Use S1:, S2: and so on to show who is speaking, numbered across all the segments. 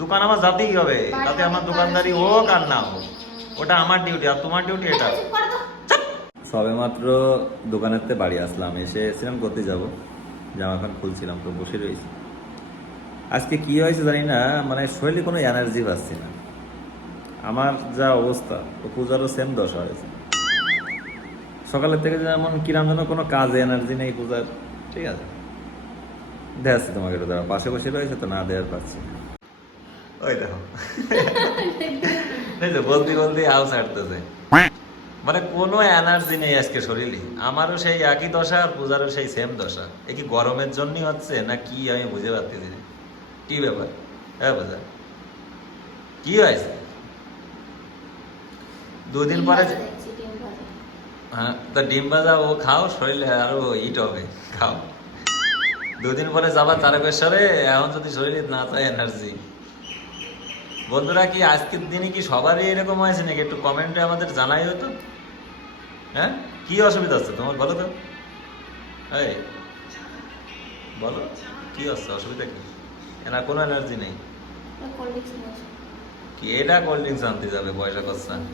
S1: দোকান আমার যাতেই হবে। তাতে আমার দোকানদারি হোক আর না হোক ওটা আমার ডিউটি আর তোমার ডিউটি এটা। সবে মাত্র দোকানের বাড়ি আসলাম এসে সিনেম করতে যাব। জামা খান খুলছিলাম তো বসে রয়েছি। আজকে কি হয়েছে জানি না মানে শরীরে কোনো এনার্জি পাচ্ছি না। আমার যা অবস্থা তো পূজারও সেম দশা হয়েছে। সকালের থেকে যেমন কিরাম যেন কোনো কাজে এনার্জি নেই পূজার ঠিক আছে। দেখাচ্ছি তোমাকে একটু পাশে বসে রয়েছে তো না দেওয়ার পাচ্ছি না। ওই দেখো। এই তো বলতে বলতে আও ছাড়তেছে মানে কোনো এনার্জি নেই আজকে শরীরে। আমারও সেই একই দশা আর পূজারও সেই সেম দশা। এ কি গরমের জন্যই হচ্ছে না কি আমি বুঝে পারতেছি কি ব্যাপার? হ্যাঁ পূজা। কি হয়েছে? দুদিন পরে। হ্যাঁ তা ডিম ভাজা ও খাও শরীরে আরও ইট হবে খাও। দুদিন পরে যাবা তারকেশ্বরে এখন যদি শরীরে না চায় এনার্জি বন্ধুরা কি আজকের দিনে কি সবারই এরকম হয়েছে নাকি? একটু কমেন্টে আমাদের জানাই হতো হ্যাঁ? কি অসুবিধা হচ্ছে তোমার? বলো তো। এই বলো কি হচ্ছে? অসুবিধা কি? এনার কোনো এনার্জি নেই। কি এটা কোল্ড ড্রিঙ্কস আনতে যাবে পয়সা খরচা
S2: হুম,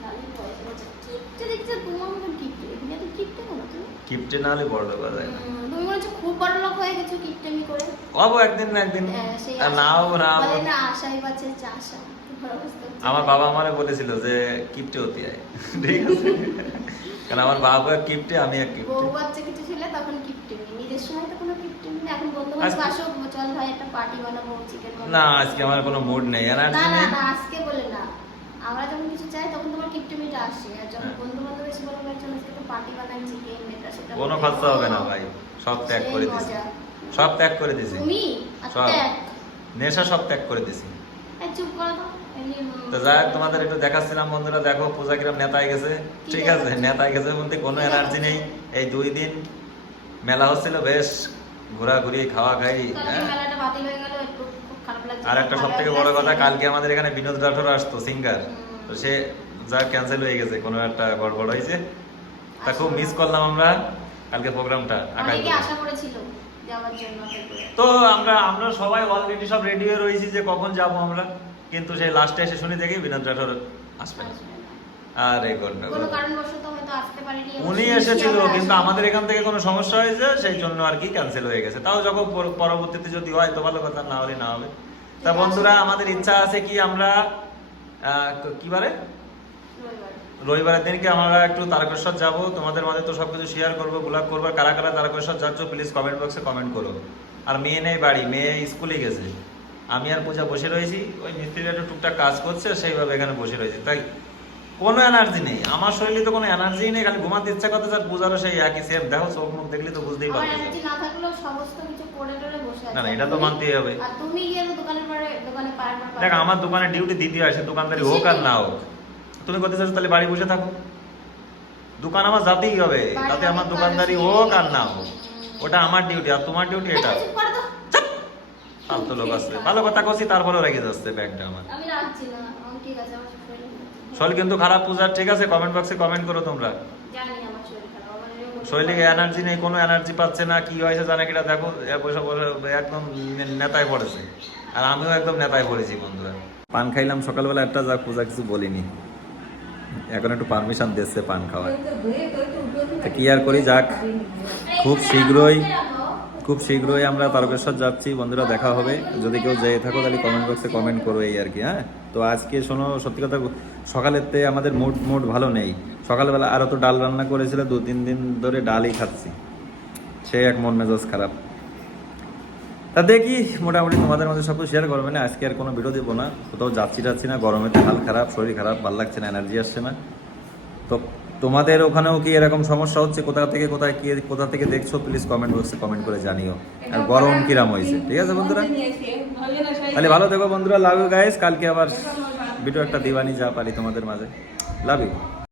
S2: খালি পয়সা আছে। কিপটে দেখছ, তোমার মতন কিপটে। তুমি এত কিপটে কেন তুমি?
S1: কিপটে না হলে বড় করা যায় না।
S2: তুমি মনে হচ্ছে খুব বড় লোক হয়ে গেছো কিপটেমি করে।
S1: হব একদিন না একদিন।
S2: হ্যাঁ,
S1: আর না হব না হব
S2: না আশাই বাঁচে চাষা তোমার অবস্থা
S1: আমার বাবা আমারে বলেছিল যে কিপটে হতে হয় ঠিক আছে? কারণ আমার বাবা কিপটে আমি এক কিপটে।
S2: বউ বাচ্চা কিছু ছিল তখন নিজের সময় তো কোনো কিপটেমি নেই। এখন বন্ধু বান্ধব
S1: আজকে-
S2: আসো চল ভাই একটা পার্টি বানাবো চিকেন
S1: না আজকে আমার কোনো মুড নেই। এনার্জি
S2: না না আজকে বলে না। আমরা যখন কিছু চাই তখন তোমার কিপটেমিটা আসে। আর যখন
S1: হ্যাঁ।
S2: বন্ধু বান্ধব এসে বলব একজন আজকে তো পার্টি বানাই চিকেন এটা সেটা
S1: কোনো খরচা হবে না ভাই। সব ত্যাগ করে দিছি। সব ত্যাগ করে দিছি।
S2: তুমি?
S1: সব। নেশা সব ত্যাগ করে দিছি।
S2: চুপ করো তো। এমনি,
S1: তো যাই তোমাদের একটু দেখাচ্ছিলাম বন্ধুরা। দেখো পূজা কিরম নেতায় গেছে। ঠিক আছে নেতায় গেছে বলতে কোনো এনার্জি নেই। এই দুই দিন মেলা হচ্ছিল বেশ ঘোরাঘুরি খাওয়া খাই হ্যাঁ।
S2: মেলাটা বাতিল হয়ে গেল একটু খুব খারাপ লাগছে
S1: আর একটা সব থেকে বড় কথা কালকে আমাদের এখানে বিনোদ রাঠোর আসতো সিঙ্গার তো সে যা ক্যান্সেল হয়ে গেছে কোনো একটা গড়বড় হয়েছে। তা খুব মিস করলাম আমরা কালকে প্রোগ্রামটা
S2: আশা করেছিল।
S1: তো আমরা আমরা সবাই অলরেডি সব রেডি হয়ে রয়েছি যে কখন যাব আমরা। কিন্তু সেই লাস্টে এসে শুনি দেখি বিনোদ রাঠোর আসবে। আর
S2: পারেনি
S1: উনি এসেছিল কিন্তু আমাদের এখান থেকে কোনো সমস্যা হয়েছে সেই জন্য আর কি ক্যান্সেল হয়ে গেছে। তাও যখন পরবর্তীতে যদি হয় তো ভালো কথা না হলে না হবে। তা বন্ধুরা আমাদের ইচ্ছা আছে কি আমরা কি বারে রবিবারের দিনকে আমরা একটু তারকেশ্বর যাব। তোমাদের মাঝে তো সবকিছু শেয়ার করব গোলাপ করব। কারা কারা তারকেশ্বর যাচ্ছ প্লিজ কমেন্ট বক্সে কমেন্ট করো। আর মেয়ে নেই বাড়ি মেয়ে স্কুলে গেছে। আমি আর পূজা বসে রয়েছি। ওই মিস্ত্রিরা একটু টুকটাক কাজ করছে সেইভাবে এখানে বসে রয়েছি। তাই কোনো এনার্জি নেই। আমার শরীরে তো কোনো এনার্জি নেই খালি ঘুমাতে ইচ্ছা করতে স্যার পূজারও সেই একই সেম দেখো চোখ মুখ দেখলে তো বুঝতেই পারছ
S2: এনার্জি না থাকলেও সমস্ত কিছু পড়ে টরে বসে আছে।
S1: না, না, এটা তো মানতেই হবে।
S2: আর তুমি গিয়ে তো দোকানের পরে দোকানে পাড়ার পর
S1: দেখ আমার দোকানে ডিউটি দিতে আসে দোকানদারি হোক আর না হোক। তুমি করতে চাচ্ছ তাহলে বাড়ি বসে থাকো। দোকান আমার যাতেই হবে তাতে আমার দোকানদারি হোক আর না হোক। ওটা আমার ডিউটি আর তোমার ডিউটি এটা। ফালতু লোক আছে ভালো কথা করছি তারপরেও রেখে যাচ্ছে ব্যাগটা আমার।
S2: আমি রাখছি না। ঠিক আছে আমার শরীর
S1: কিন্তু খারাপ পূজার ঠিক আছে? কমেন্ট বক্সে কমেন্ট করো তোমরা।
S2: জানি আমার শরীর
S1: এনার্জি নেই কোনো এনার্জি পাচ্ছে না কি হয়েছে জানে কিনা? দেখো বসে বসে একদম নেতায় পড়েছে। আর আমিও একদম নেতায় পড়েছি বন্ধুরা। পান খাইলাম সকালবেলা একটা যা পূজা কিছু বলিনি। এখন একটু পারমিশন দিচ্ছে পান খাওয়ার। তা কি আর করি যাক। খুব শীঘ্রই খুব শীঘ্রই আমরা তারকেশ্বর যাচ্ছি, বন্ধুরা দেখা হবে। যদি কেউ যেয়ে থাকো তাহলে কমেন্ট বক্সে কমেন্ট করো এই আর কি হ্যাঁ? তো আজকে শোনো, সত্যি কথা সকালের তে আমাদের মুড মুড ভালো নেই। সকালবেলা আরও তো ডাল রান্না করেছিল, দু তিন দিন ধরে ডালই খাচ্ছি। সে এক মন মেজাজ খারাপ। তা দেখি, মোটামুটি তোমাদের মধ্যে সব শেয়ার করবে না? আজকে আর কোনো ভিডিও দেবো না। কোথাও যাচ্ছি যাচ্ছি না, গরমেতে হাল খারাপ, শরীর খারাপ, ভালো লাগছে না এনার্জি আসছে না। তো তোমাদের ওখানেও কি এরকম সমস্যা হচ্ছে? কোথা থেকে কোথায় কি কোথা থেকে দেখছ? প্লিজ কমেন্ট বক্সে কমেন্ট করে জানিও। আর গরম কিরাম হয়েছে? ঠিক আছে বন্ধুরা? তাহলে ভালো থেকো বন্ধুরা লাভ ইউ গাইস কালকে আবার ভিডিও একটা দিবানি যা পারি তোমাদের মাঝে। Love you